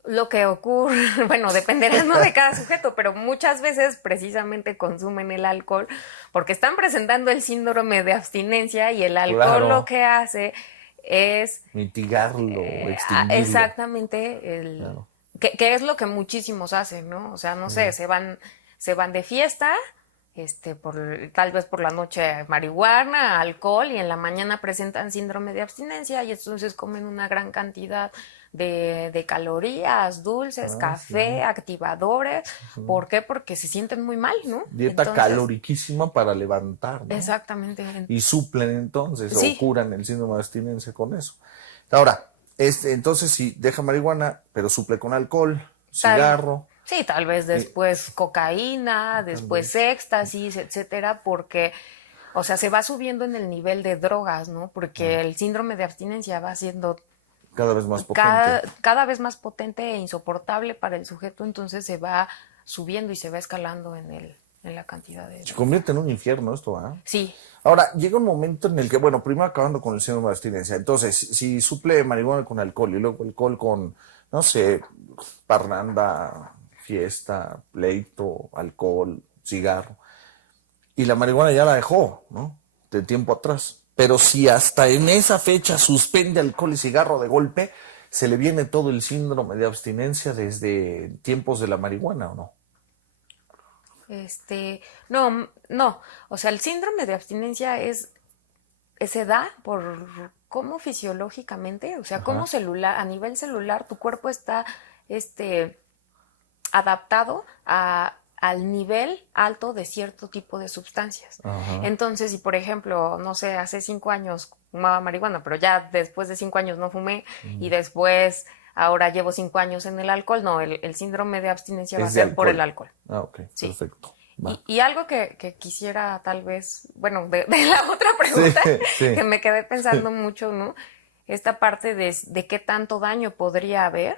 lo que ocurre, bueno, dependerá no de cada sujeto, pero muchas veces precisamente consumen el alcohol porque están presentando el síndrome de abstinencia y el alcohol lo Claro, que hace es mitigarlo, extinguirlo. exactamente Claro. que es lo que muchísimos hacen, ¿no? O sea, no sé, se van de fiesta, tal vez por la noche marihuana, alcohol, y en la mañana presentan síndrome de abstinencia y entonces comen una gran cantidad de calorías, dulces, Sí. café, activadores. ¿Por qué? Porque se sienten muy mal, ¿no? Dieta Entonces, caloriquísima para levantar, ¿no? exactamente. Y suplen entonces o Sí, curan el síndrome de abstinencia con eso. Ahora, entonces si deja marihuana, pero suple con alcohol, tal, cigarro, sí, tal vez y después cocaína, tal después vez éxtasis, etcétera, porque, o sea, se va subiendo en el nivel de drogas, ¿no? Porque el síndrome de abstinencia va siendo cada vez más potente. cada vez más potente e insoportable para el sujeto, entonces se va subiendo y se va escalando en la cantidad de Se droga. convierte en un infierno esto, ¿ah? Sí, Ahora, llega un momento en el que, bueno, primero acabando con el síndrome de abstinencia. Entonces, si suple marihuana con alcohol y luego alcohol con, no sé, parranda, fiesta, pleito, alcohol, cigarro, y la marihuana ya la dejó, ¿no? De tiempo atrás. Pero si hasta en esa fecha suspende alcohol y cigarro de golpe, se le viene todo el síndrome de abstinencia desde tiempos de la marihuana, ¿o no? no, o sea, el síndrome de abstinencia se da por cómo fisiológicamente, o sea, cómo Ajá, celular, a nivel celular, tu cuerpo está, este, adaptado al nivel alto de cierto tipo de sustancias. ajá. Entonces, si por ejemplo, no sé, hace 5 años fumaba marihuana, pero ya después de 5 años no fumé y después ahora llevo 5 años en el alcohol, no, el síndrome de abstinencia va a Es de ser por el alcohol. alcohol. Ah, ok, Sí. perfecto. Va. Y algo que quisiera tal vez, bueno, de la otra Sí, pregunta, sí. que me quedé pensando mucho, ¿no? Esta parte de qué tanto daño podría haber.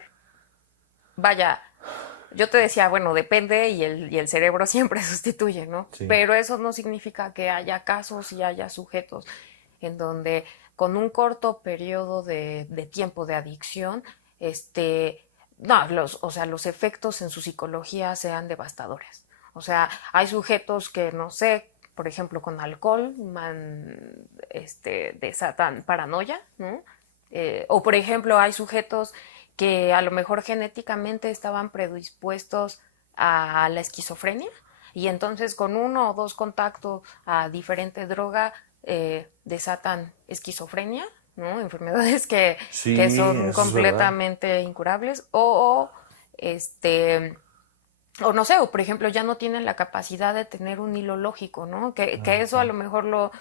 Vaya, yo te decía, bueno, depende y el cerebro siempre sustituye, ¿no? Sí. Pero eso no significa que haya casos y haya sujetos en donde con un corto periodo de tiempo de adicción, no, o sea, los efectos en su psicología sean devastadores. O sea, hay sujetos que, no sé, por ejemplo, con alcohol, desatan paranoia, ¿no? O por ejemplo, hay sujetos que a lo mejor genéticamente estaban predispuestos a la esquizofrenia y entonces con uno o dos contactos a diferente droga desatan esquizofrenia, ¿no? Enfermedades que Sí, son eso es verdad. completamente incurables este o no sé, o por ejemplo ya no tienen la capacidad de tener un hilo lógico, ¿no? Que eso a lo mejor lo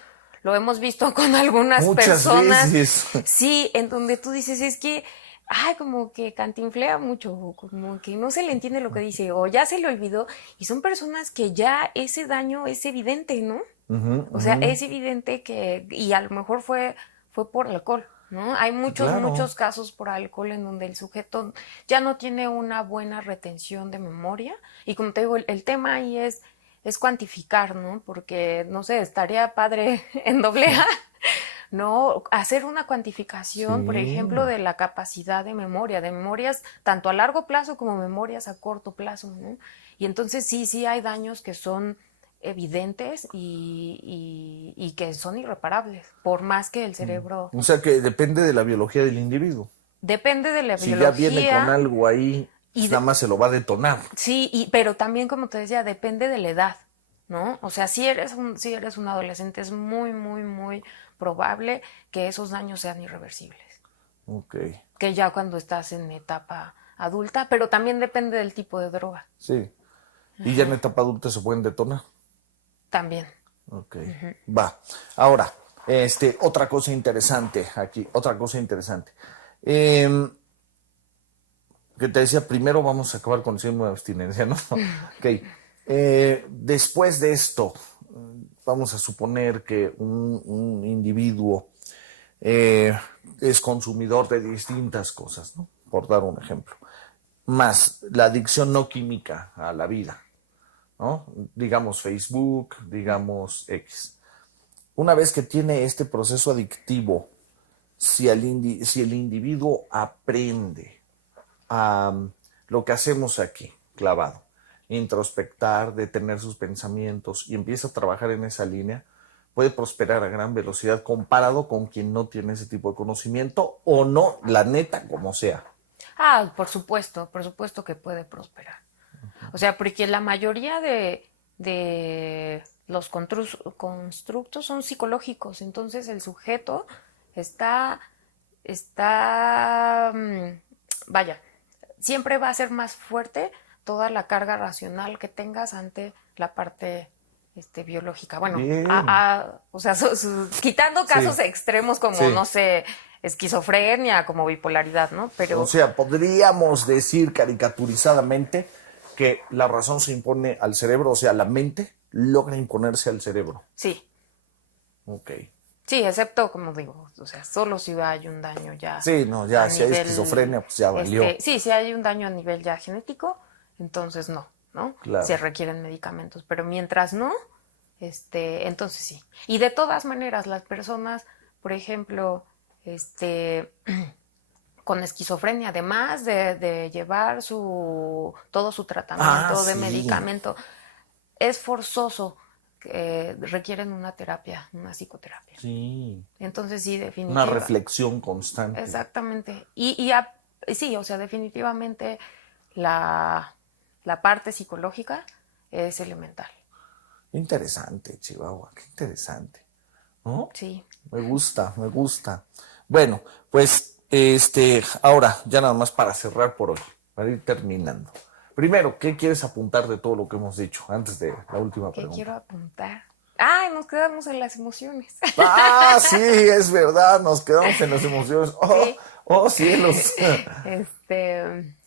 hemos visto con algunas Muchas personas, veces. sí, en donde tú dices, es que, ay, como que cantinflea mucho, como que no se le entiende lo que dice, o ya se le olvidó, y son personas que ya ese daño es evidente, ¿no? Ujú, O sea, ujú. es evidente que, y a lo mejor fue fue por alcohol, ¿no? Hay muchos casos por alcohol en donde el sujeto ya no tiene una buena retención de memoria. Y como te digo, el tema ahí es cuantificar, ¿no? Porque, no sé, estaría padre en doble A, ¿no? Hacer una cuantificación, por ejemplo, de la capacidad de memorias tanto a largo plazo como memorias a corto plazo, ¿no? Y entonces sí hay daños que son evidentes y que son irreparables, por más que el cerebro... O sea que depende de la biología del individuo. Depende de la Si ya viene con biología. algo ahí, pues nada más se lo va a detonar. Sí, pero también, como te decía, depende de la edad, ¿no? O sea, si eres un adolescente, es muy, muy, muy probable que esos daños sean irreversibles. Ok. Que ya cuando estás en etapa adulta, pero también depende del tipo de droga. Sí. Y ya en etapa adulta se pueden detonar. También. Ok. Va. Ahora, otra cosa interesante aquí, otra cosa interesante. Que te decía, primero vamos a acabar con el síndrome de abstinencia, ¿no? Ok. Después de esto, vamos a suponer que un individuo es consumidor de distintas cosas, ¿no? Por dar un ejemplo. Más la adicción no química a la vida, ¿no? Digamos Facebook, digamos X. Una vez que tiene este proceso adictivo, si el individuo aprende a lo que hacemos aquí, clavado, introspectar, detener sus pensamientos y empieza a trabajar en esa línea, puede prosperar a gran velocidad comparado con quien no tiene ese tipo de conocimiento o no, la neta, como sea. Ah, por supuesto que puede prosperar. O sea, porque la mayoría de los constructos son psicológicos, entonces el sujeto está, vaya, siempre va a ser más fuerte toda la carga racional que tengas ante la parte biológica. Bueno, o sea, quitando casos Sí. extremos como, Sí. no sé, esquizofrenia, como bipolaridad, ¿no? Pero O sea, podríamos decir caricaturizadamente que la razón se impone al cerebro, o sea, la mente logra imponerse al cerebro. sí, Ok. sí, excepto, como digo, o sea, solo si hay un daño ya Sí, no, a ya, si hay nivel, esquizofrenia, pues ya valió. sí, si hay un daño a nivel ya genético, entonces no, Claro. se requieren medicamentos, pero mientras no, entonces sí. Y de todas maneras, las personas, por ejemplo, con esquizofrenia, además de llevar todo su tratamiento de Sí. medicamento, es forzoso que requieren una terapia, una psicoterapia. Sí. Entonces sí, Una definitivamente. reflexión constante. Exactamente. Sí, o sea, definitivamente la parte psicológica es elemental. Interesante, Chihuahua, qué interesante. ¿No? Sí. Me gusta, me gusta. Bueno, pues ahora, ya nada más para cerrar por hoy, para ir terminando. Primero, ¿qué quieres apuntar de todo lo que hemos dicho antes de la última ¿Qué pregunta? quiero apuntar? ¡Ay, nos quedamos en las emociones! Ah, sí, es verdad, nos quedamos en las emociones. Oh, Sí. oh, cielos.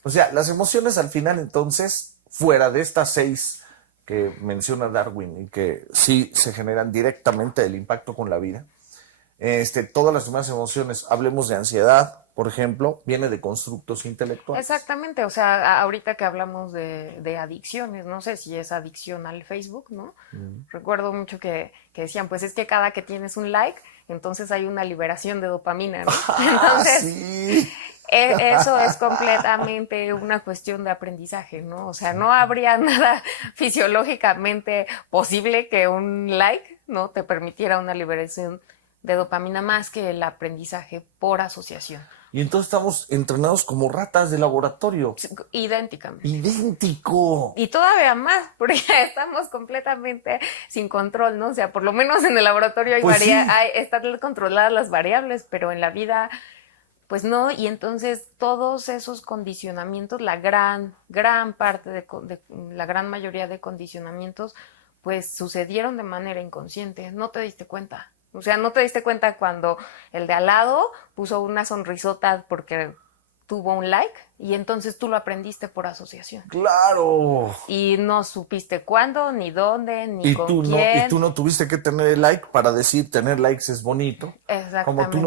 O sea, las emociones al final, entonces, fuera de estas 6 que menciona Darwin y que sí se generan directamente del impacto con la vida, todas las demás emociones, hablemos de ansiedad, por ejemplo, viene de constructos intelectuales. Exactamente, o sea, ahorita que hablamos de adicciones, no sé si es adicción al Facebook, ¿no? Recuerdo mucho que decían, pues es que cada que tienes un like, entonces hay una liberación de dopamina, ¿no? Entonces, Sí. eso es completamente una cuestión de aprendizaje, ¿no? O sea, no habría nada fisiológicamente posible que un like, ¿no? te permitiera una liberación de dopamina más que el aprendizaje por asociación. Y entonces estamos entrenados como ratas de laboratorio. Idénticamente. Idéntico. Y todavía más, porque estamos completamente sin control, ¿no? O sea, por lo menos en el laboratorio Pues sí. están controladas las variables, pero en la vida, pues no. Y entonces todos esos condicionamientos, la gran parte la gran mayoría de condicionamientos, pues sucedieron de manera inconsciente. No te diste cuenta. O sea, no te diste cuenta cuando el de al lado puso una sonrisota porque tuvo un like y entonces tú lo aprendiste por asociación. Claro. Y no supiste cuándo, ni dónde, ni Y con tú no, quién. y tú no tuviste que tener el like para decir tener likes es bonito. Como tú no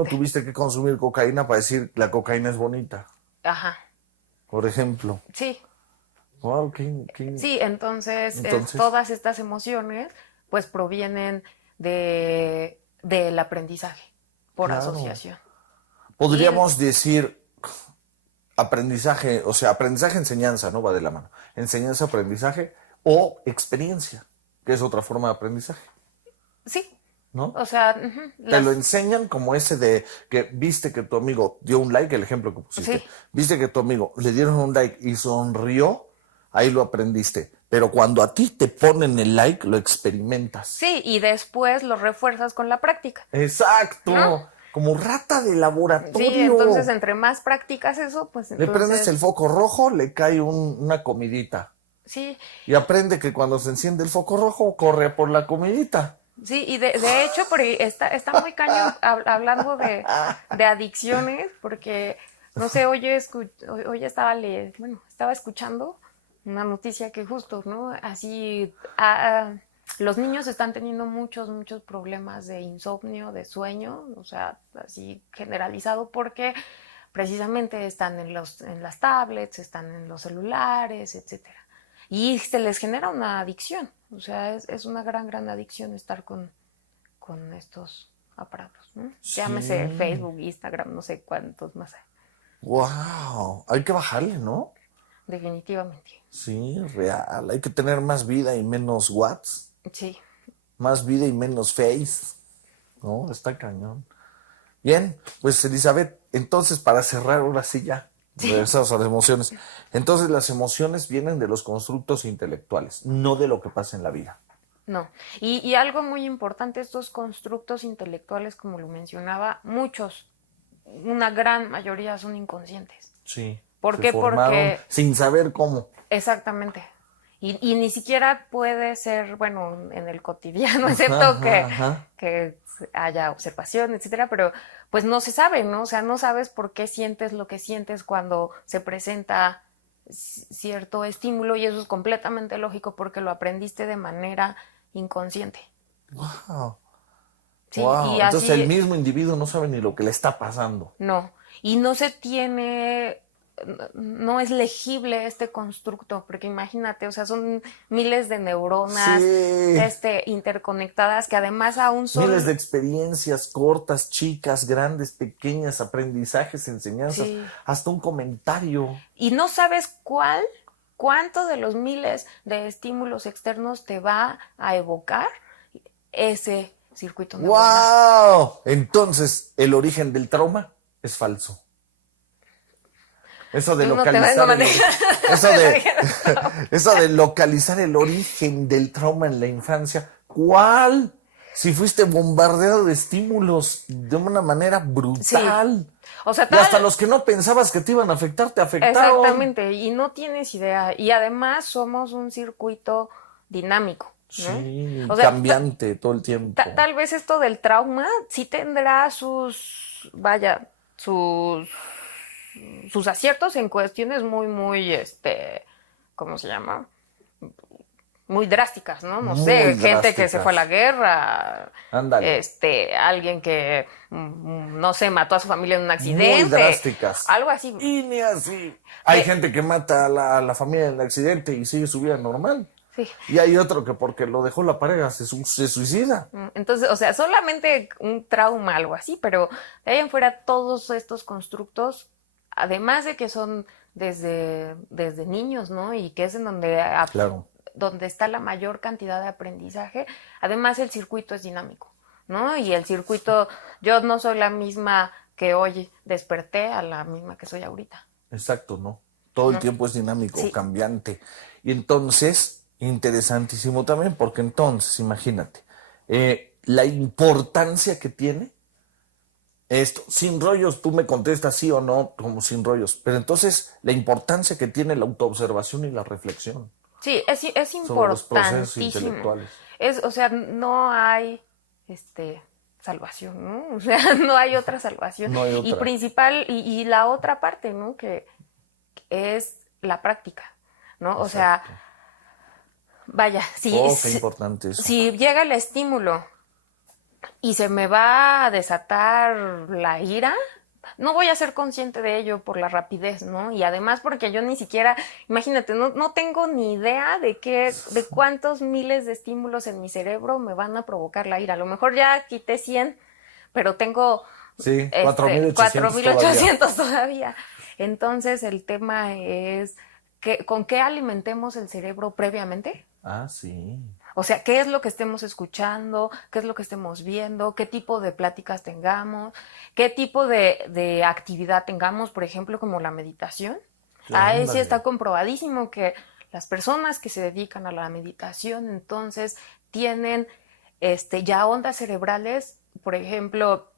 Exactamente. tuviste que consumir cocaína para decir la cocaína es bonita, Ajá. por ejemplo. Sí, Wow, sí, entonces, Entonces, todas estas emociones pues provienen del aprendizaje por claro. asociación. Podríamos decir aprendizaje, o sea, aprendizaje, enseñanza, ¿no? Va de la mano. Enseñanza, aprendizaje o experiencia, que es otra forma de aprendizaje, Sí, ¿no? o sea, Te lo enseñan como ese de que viste que tu amigo dio un like, el ejemplo que pusiste. sí, Viste que tu amigo le dieron un like y sonrió, ahí lo aprendiste. Pero cuando a ti te ponen el like, lo experimentas. sí, y después lo refuerzas con la práctica. Exacto. ¿No? Como rata de Sí, laboratorio. entonces entre más practicas eso, pues Le prendes el entonces, foco rojo, le cae una comidita. sí, Y aprende que cuando se enciende el foco rojo, corre por la comidita. sí, y de hecho, porque está muy cañón hablando de adicciones, porque, no sé, hoy estaba escuchando una noticia que justo, ¿no? Así, los niños están teniendo muchos problemas de insomnio, de sueño, o sea, así generalizado, porque precisamente están en las tablets, están en los celulares, etcétera. Y se les genera una adicción, o sea, es una gran adicción estar con estos aparatos, ¿no? Sí. Llámese Facebook, Instagram, no sé cuántos más hay. Wow. Hay que bajarle, ¿no? Definitivamente. Sí, real. Hay que tener más vida y menos watts. Sí. Más vida y menos face. No, está cañón. Bien, pues Elizabeth, entonces para cerrar, ahora sí ya, regresamos a las emociones. Entonces las emociones vienen de los constructos intelectuales, no de lo que pasa en la vida. No. Y algo muy importante, estos constructos intelectuales, como lo mencionaba, una gran mayoría son inconscientes. Sí. ¿Por Se qué? formaron Porque sin saber cómo. exactamente. Y ni siquiera puede ser, bueno, en el cotidiano, Ajá, excepto ajá. que haya observación, etcétera, pero pues no se sabe, ¿no? O sea, no sabes por qué sientes lo que sientes cuando se presenta cierto estímulo y eso es completamente lógico porque lo aprendiste de manera inconsciente. Wow. Sí, Wow. y Entonces el así mismo individuo no sabe ni lo que le está pasando. no. Y no se tiene, no es legible este constructo, porque imagínate, o sea, son miles de neuronas Sí. interconectadas que además aún Miles de son... experiencias cortas, chicas, grandes, pequeñas, aprendizajes, enseñanzas, Sí. hasta un comentario. Y no sabes cuánto de los miles de estímulos externos te va a evocar ese circuito neuronal. ¡Wow! Entonces, el origen del trauma es falso. Eso de Yo no te vengo a localizar manejar. eso de localizar el origen del trauma en la infancia. ¿Cuál? Si fuiste bombardeado de estímulos de una manera brutal. Sí. O sea, Y hasta los que no pensabas que te iban a afectar, te afectaron. exactamente, y no tienes idea. Y además somos un circuito dinámico, ¿no? Sí, O sea, cambiante todo el tiempo. tal vez esto del trauma sí tendrá sus aciertos en cuestiones muy, ¿cómo se llama? Muy drásticas, ¿no? No Muy sé, gente que drásticas. se fue a la guerra, Ándale. alguien que, no sé, mató a su familia en un accidente. Muy drásticas. Algo así. Y ni así. Hay De- gente que mata a la familia en el accidente y sigue su vida normal. Sí. Y hay otro que porque lo dejó la pareja se suicida. Entonces, o sea, solamente un trauma, algo así, pero de ahí en fuera todos estos constructos, además de que son desde niños, ¿no? Y que es en Claro. donde está la mayor cantidad de aprendizaje, además el circuito es dinámico, ¿no? Y el circuito, yo no soy la misma que hoy desperté a la misma que soy ahorita. Exacto, ¿no? Todo el tiempo es dinámico, Sí. cambiante. Y entonces, interesantísimo también, porque entonces, imagínate, la importancia que tiene esto, sin rollos, tú me contestas sí o no, como sin rollos, pero entonces la importancia que tiene la autoobservación y la reflexión Sí, es sobre los procesos importantísimo. intelectuales. O sea, no hay salvación, ¿no? O sea, no hay otra salvación. No hay otra. Y la otra parte, ¿no? Que es la práctica, ¿no? Exacto. O sea, vaya, qué importante eso. si llega el estímulo y se me va a desatar la ira, no voy a ser consciente de ello por la rapidez, ¿no? Y además porque yo ni siquiera, imagínate, no tengo ni idea de cuántos miles de estímulos en mi cerebro me van a provocar la ira. A lo mejor ya quité 100, pero tengo sí, 4,800 4,800 todavía. Entonces el tema es ¿con qué alimentemos el cerebro previamente? Ah, sí. O sea, ¿qué es lo que estemos escuchando? ¿Qué es lo que estemos viendo? ¿Qué tipo de pláticas tengamos? ¿Qué tipo de actividad tengamos? Por ejemplo, como la meditación. Ahí sí está comprobadísimo que las personas que se dedican a la meditación entonces tienen ya ondas cerebrales, por ejemplo,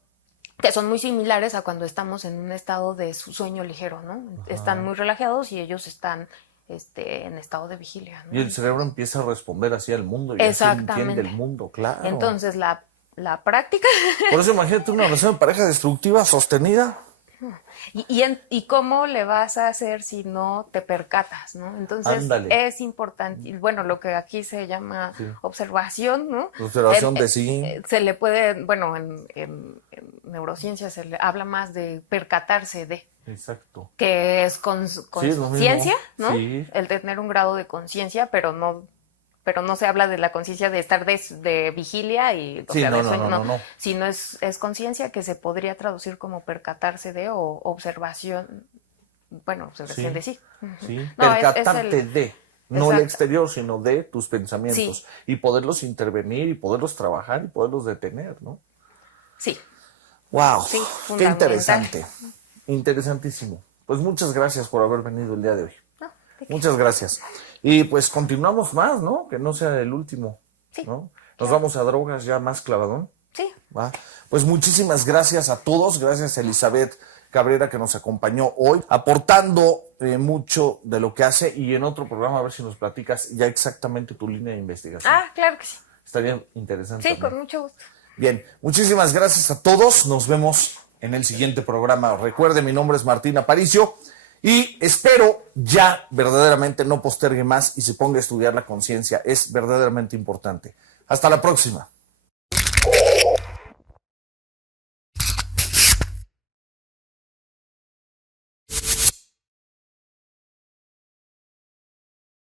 que son muy similares a cuando estamos en un estado de sueño ligero, ¿no? Ajá. Están muy relajados y ellos están en estado de vigilia, ¿no? Y el cerebro empieza a responder así al mundo y así entiende el mundo, claro. Entonces la práctica... Por eso imagínate una relación de pareja destructiva sostenida. ¿Y cómo le vas a hacer si no te percatas, ¿no? Entonces es importante, bueno, lo que aquí se llama observación, ¿no? Observación de sí. Se le puede, bueno, en neurociencia se le habla más de percatarse de. Exacto. Que es conciencia, ¿no? Sí. El tener un grado de conciencia, pero no se habla de la conciencia de estar de vigilia y sí, de sueño, no. Sino es conciencia que se podría traducir como percatarse de o observación, bueno, observación de sí. Sí, no, percatarte de, no exacto. el exterior, sino de tus pensamientos y poderlos intervenir y poderlos trabajar y poderlos detener, ¿no? Sí. Wow, sí, qué interesante, interesantísimo. Pues muchas gracias por haber venido el día de hoy. No, muchas gracias. Y pues continuamos más, ¿no? Que no sea el último, sí, ¿no? Nos vamos a drogas ya más clavadón. Sí. ¿Va? Pues muchísimas gracias a todos, gracias a Elizabeth Cabrera que nos acompañó hoy, aportando mucho de lo que hace, y en otro programa a ver si nos platicas ya exactamente tu línea de investigación. Ah, claro que sí. Estaría interesante. Sí, también. con mucho gusto. Bien, muchísimas gracias a todos, nos vemos en el siguiente programa. Recuerde, mi nombre es Martín Aparicio y espero ya verdaderamente no postergue más y se ponga a estudiar la conciencia, es verdaderamente importante. Hasta la próxima.